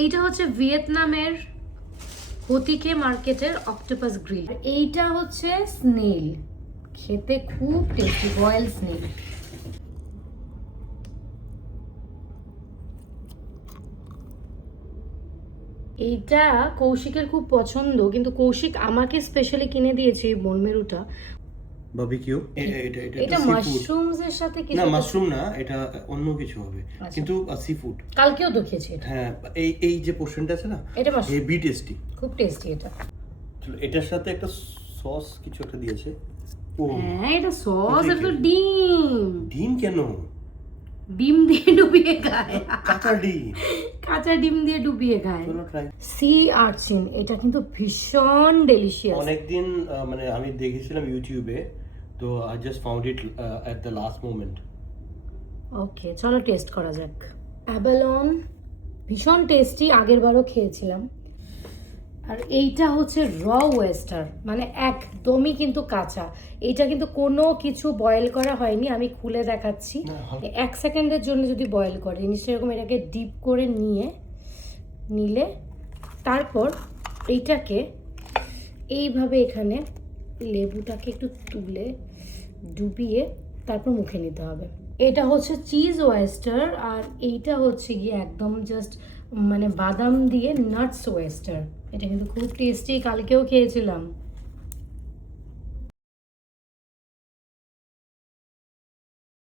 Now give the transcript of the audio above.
এইটা হচ্ছে ভিয়েতনামের হোতিকে মার্কেটের অক্টোপাস গ্রিল। এইটা হচ্ছে স্নেল, খেতে খুব টেস্টি, রয়্যাল স্নেল। এইটা কৌশিকের খুব পছন্দ, কিন্তু কৌশিক আমাকে স্পেশালি কিনে দিয়েছে এই বনমেরুটা। বারবিকিউ এটা মাশরুমস এর সাথে কিছু, না মাশরুম না, এটা অন্য কিছু হবে, কিন্তু সি ফুড। কালকেও তো খেয়েছি এটা। হ্যাঁ, এই যে পোর্শনটা আছে না, এটা মাশরুম, হেভি টেস্টি, খুব টেস্টি এটা। চলো এটার সাথে একটা সস কিছু একটা দিয়েছে। ও হ্যাঁ, এটা সস, এটা তো ডিম। ডিম কেন? ডিম দিয়ে ডুবিয়ে খায়, কাঁচা ডিম। কাঁচা ডিম দিয়ে ডুবিয়ে খায়। চলো ট্রাই। সি আর্চিন, এটা কিন্তু ভীষণ ডেলিশিয়াস। অনেকদিন মানে আমি দেখেছিলাম ইউটিউবে, তো I just found it at the last moment. Okay, চলো টেস্ট করা যাক। অ্যাবালন ভীষণ টেস্টি, আগের বারও খেয়েছিলাম। আর এইটা হচ্ছে র ওয়েস্টার, মানে একদমই কিন্তু কাঁচা। এইটা কিন্তু কোনো কিছু বয়েল করা হয়নি, আমি খুলে দেখাচ্ছি। 1 সেকেন্ডের জন্য যদি বয়েল করে জিনিসটা এরকম, এটাকে ডিপ করে নিলে তারপর এইটাকে এইভাবে এখানে লেবুটাকে একটু তুলে ডুবিয়ে তারপর মুখে নিতে হবে। এটা হচ্ছে চিজ ওয়েস্টার, আর এইটা হচ্ছে গিয়ে একদম জাস্ট মানে বাদাম দিয়ে নাটস ওয়েস্টার। এটা কিন্তু খুব টেস্টি, কালকেও খেয়েছিলাম।